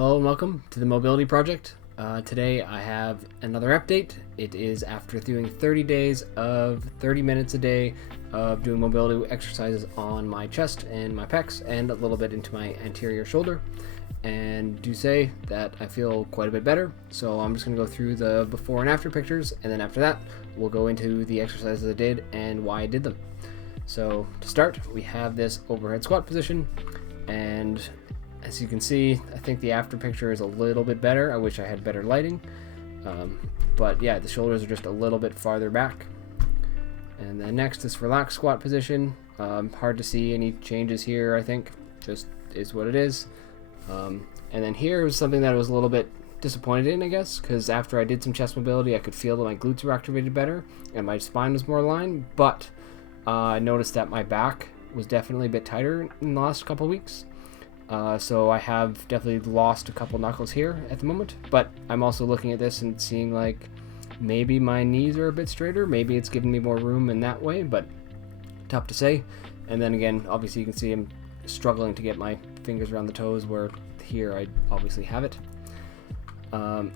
Hello and welcome to the Mobility Project. Today I have another update. It is after doing 30 days of 30 minutes a day of doing mobility exercises on my chest and my pecs and a little bit into my anterior shoulder. And do say that I feel quite a bit better. So I'm just going to go through the before and after pictures, and then after that we'll go into the exercises I did and why I did them. So to start, we have this overhead squat position, and as you can see, I think the after picture is a little bit better. I wish I had better lighting. But yeah, the shoulders are just a little bit farther back. And then next, this relaxed squat position. Hard to see any changes here, I think. Just is what it is. And then here was something that I was a little bit disappointed in, I guess, because after I did some chest mobility, I could feel that my glutes were activated better and my spine was more aligned. But I noticed that my back was definitely a bit tighter in the last couple of weeks. So I have definitely lost a couple knuckles here at the moment, but I'm also looking at this and seeing like maybe my knees are a bit straighter, maybe it's giving me more room in that way, but tough to say. And then again, obviously you can see I'm struggling to get my fingers around the toes, where here I obviously have it.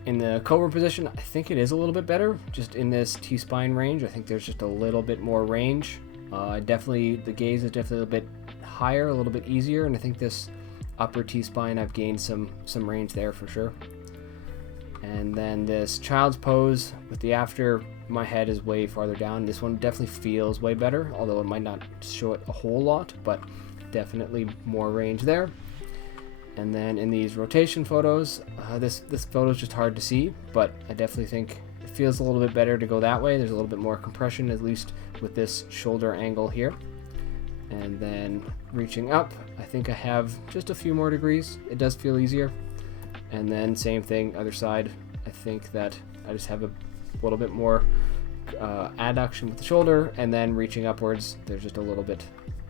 In the cobra position, I think it is a little bit better, just in this T-spine range. I think there's just a little bit more range. Definitely the gaze is definitely a bit higher, a little bit easier, and I think this upper T-spine, I've gained some range there for sure. And then this child's pose with the after, my head is way farther down. This one definitely feels way better, although it might not show it a whole lot, but definitely more range there. And then in these rotation photos, this photo is just hard to see, but I definitely think it feels a little bit better to go that way. There's a little bit more compression, at least with this shoulder angle here. And then reaching up, I think I have just a few more degrees. It does feel easier. And then same thing, other side. I think that I just have a little bit more adduction with the shoulder, and then reaching upwards, there's just a little bit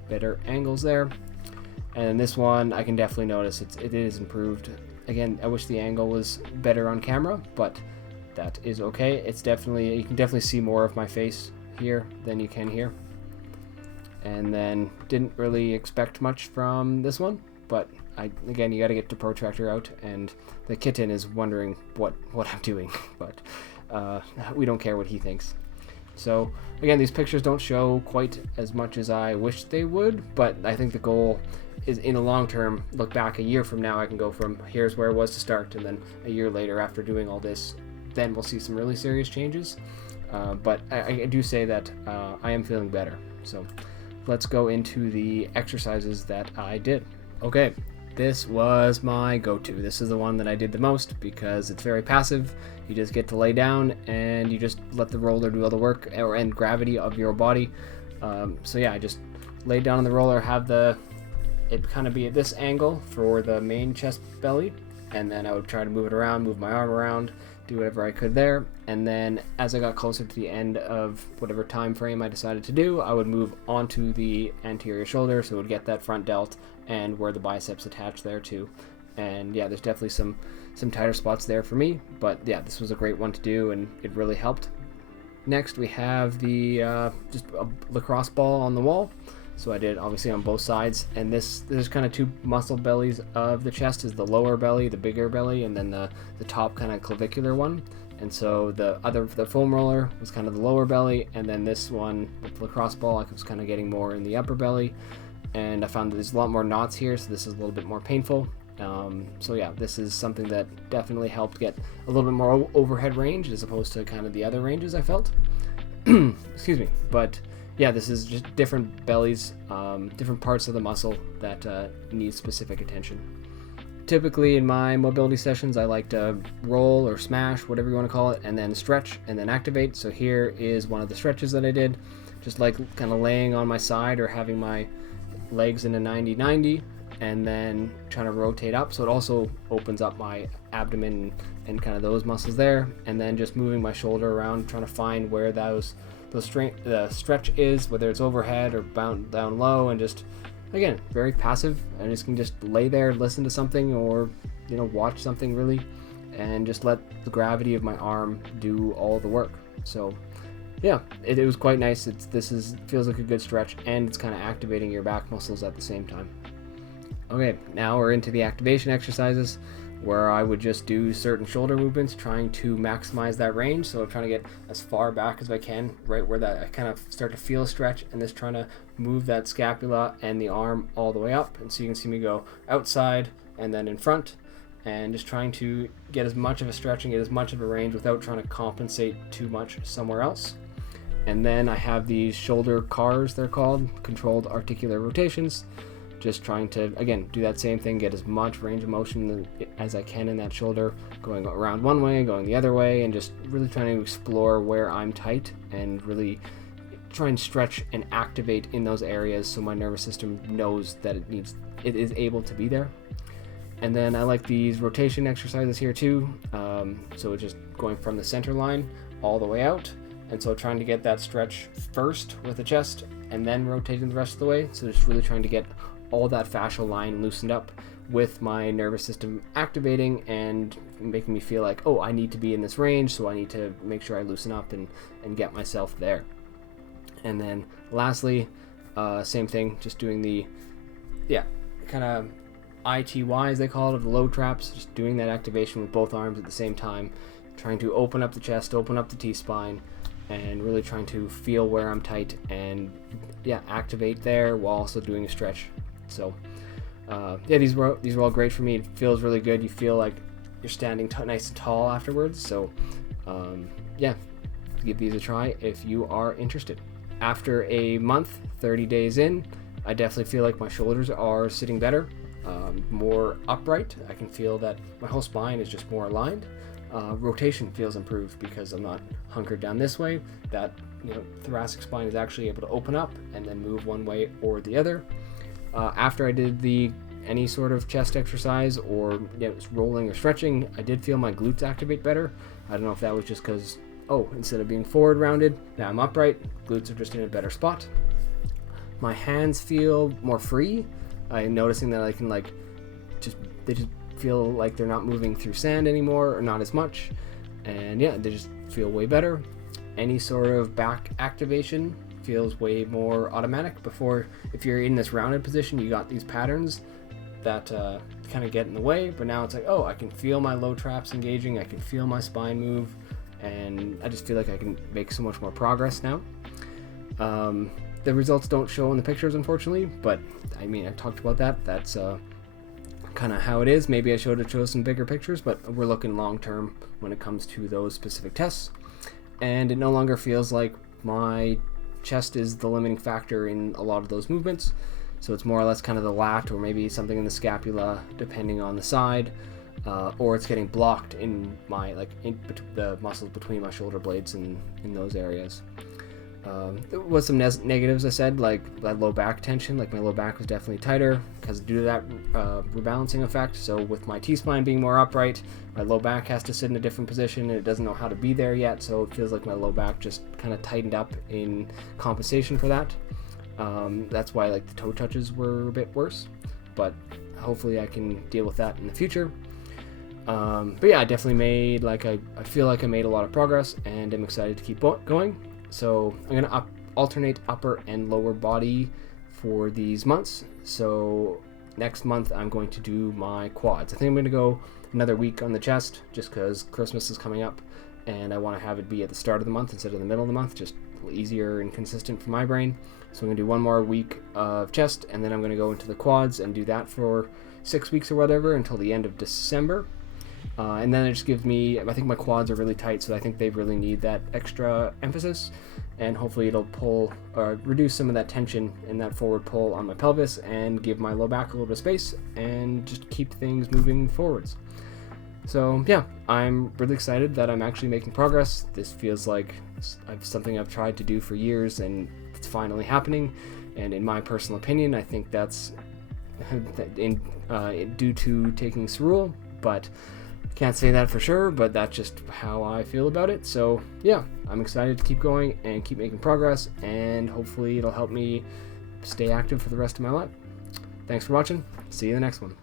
better angles there. And this one, I can definitely notice it is improved. Again, I wish the angle was better on camera, but that is okay. It's definitely, you can definitely see more of my face here than you can here. And then didn't really expect much from this one, but again, you got to get the protractor out, and the kitten is wondering what I'm doing, but we don't care what he thinks. So again, these pictures don't show quite as much as I wish they would, but I think the goal is, in the long term, look back a year from now, I can go from here's where it was to start, and then a year later after doing all this, then we'll see some really serious changes. But I do say that I am feeling better. So let's go into the exercises that I did. Okay, this was my go-to. This is the one that I did the most because it's very passive. You just get to lay down and you just let the roller do all the work and gravity of your body. So yeah, I just laid down on the roller, have it kind of be at this angle for the main chest belly, and then I would try to move it around, move my arm around, do whatever I could there. And then as I got closer to the end of whatever time frame I decided to do, I would move onto the anterior shoulder, so it would get that front delt and where the biceps attach there too. And yeah, there's definitely some tighter spots there for me, but yeah, this was a great one to do and it really helped. Next we have the just a lacrosse ball on the wall. So I did obviously on both sides, and there's kind of two muscle bellies of the chest, is the lower belly, the bigger belly, and then the top kind of clavicular one. And so the foam roller was kind of the lower belly, and then this one with the lacrosse ball, I was kind of getting more in the upper belly. And I found that there's a lot more knots here, so this is a little bit more painful. So yeah, this is something that definitely helped get a little bit more overhead range as opposed to kind of the other ranges I felt. Excuse me, but yeah, this is just different bellies, different parts of the muscle that need specific attention. Typically in my mobility sessions, I like to roll or smash, whatever you want to call it, and then stretch and then activate. So here is one of the stretches that I did, just like kind of laying on my side or having my legs in a 90-90 and then trying to rotate up. So it also opens up my abdomen and kind of those muscles there, and then just moving my shoulder around, trying to find where the stretch is, whether it's overhead or down low, and just again very passive. I just can just lay there, listen to something, or watch something really, and just let the gravity of my arm do all the work. So yeah, it was quite nice. Feels like a good stretch, and it's kind of activating your back muscles at the same time. Okay, now we're into the activation exercises. where I would just do certain shoulder movements trying to maximize that range. So I'm trying to get as far back as I can, right where that I kind of start to feel a stretch, and just trying to move that scapula and the arm all the way up. And so you can see me go outside and then in front, and just trying to get as much of a stretch and get as much of a range without trying to compensate too much somewhere else. And then I have these shoulder CARs, they're called, controlled articular rotations. Just trying to, again, do that same thing, get as much range of motion as I can in that shoulder, going around one way, going the other way, and just really trying to explore where I'm tight and really try and stretch and activate in those areas so my nervous system knows that it is able to be there. And then I like these rotation exercises here too. So just going from the center line all the way out. And so trying to get that stretch first with the chest and then rotating the rest of the way. So just really trying to get all that fascial line loosened up with my nervous system activating and making me feel like, oh, I need to be in this range, so I need to make sure I loosen up and get myself there. And then lastly, same thing, just doing the, kind of ITY as they call it, of the low traps, just doing that activation with both arms at the same time, trying to open up the chest, open up the T-spine, and really trying to feel where I'm tight and activate there while also doing a stretch. So these were all great for me. It feels really good. You feel like you're standing nice and tall afterwards. So give these a try if you are interested. After a month, 30 days in, I definitely feel like my shoulders are sitting better, more upright. I can feel that my whole spine is just more aligned. Rotation feels improved because I'm not hunkered down this way. That thoracic spine is actually able to open up and then move one way or the other. After I did any sort of chest exercise or rolling or stretching, I did feel my glutes activate better. I don't know if that was just because, instead of being forward rounded, now I'm upright, glutes are just in a better spot. My hands feel more free. I'm noticing that I can they just feel like they're not moving through sand anymore, or not as much, and they just feel way better. Any sort of back activation feels way more automatic. Before, if you're in this rounded position, you got these patterns that kind of get in the way, but now it's like, I can feel my low traps engaging, I can feel my spine move, and I just feel like I can make so much more progress now. The results don't show in the pictures, unfortunately, but I talked about that. That's kind of how it is. Maybe I should have chosen some bigger pictures, but we're looking long term when it comes to those specific tests. And it no longer feels like my chest is the limiting factor in a lot of those movements. So it's more or less kind of the lat, or maybe something in the scapula, depending on the side, or it's getting blocked in my the muscles between my shoulder blades and in those areas. There was some negatives, I said, like that low back tension. Like my low back was definitely tighter because due to that rebalancing effect. So with my T-spine being more upright, my low back has to sit in a different position and it doesn't know how to be there yet. So it feels like my low back just kind of tightened up in compensation for that. That's why the toe touches were a bit worse, but hopefully I can deal with that in the future. But I definitely made I feel like I made a lot of progress and I'm excited to keep going. So I'm going to alternate upper and lower body for these months. So next month I'm going to do my quads. I think I'm going to go another week on the chest just because Christmas is coming up and I want to have it be at the start of the month instead of the middle of the month, just a little easier and consistent for my brain. So I'm going to do one more week of chest and then I'm going to go into the quads and do that for 6 weeks or whatever until the end of December. And then it just gives me, I think my quads are really tight, so I think they really need that extra emphasis, and hopefully it'll pull or reduce some of that tension and that forward pull on my pelvis and give my low back a little bit of space and just keep things moving forwards. So I'm really excited that I'm actually making progress. This feels like something I've tried to do for years and it's finally happening, and in my personal opinion, I think that's due to taking Cerule, but can't say that for sure, but that's just how I feel about it. So I'm excited to keep going and keep making progress, and hopefully it'll help me stay active for the rest of my life. Thanks for watching. See you in the next one.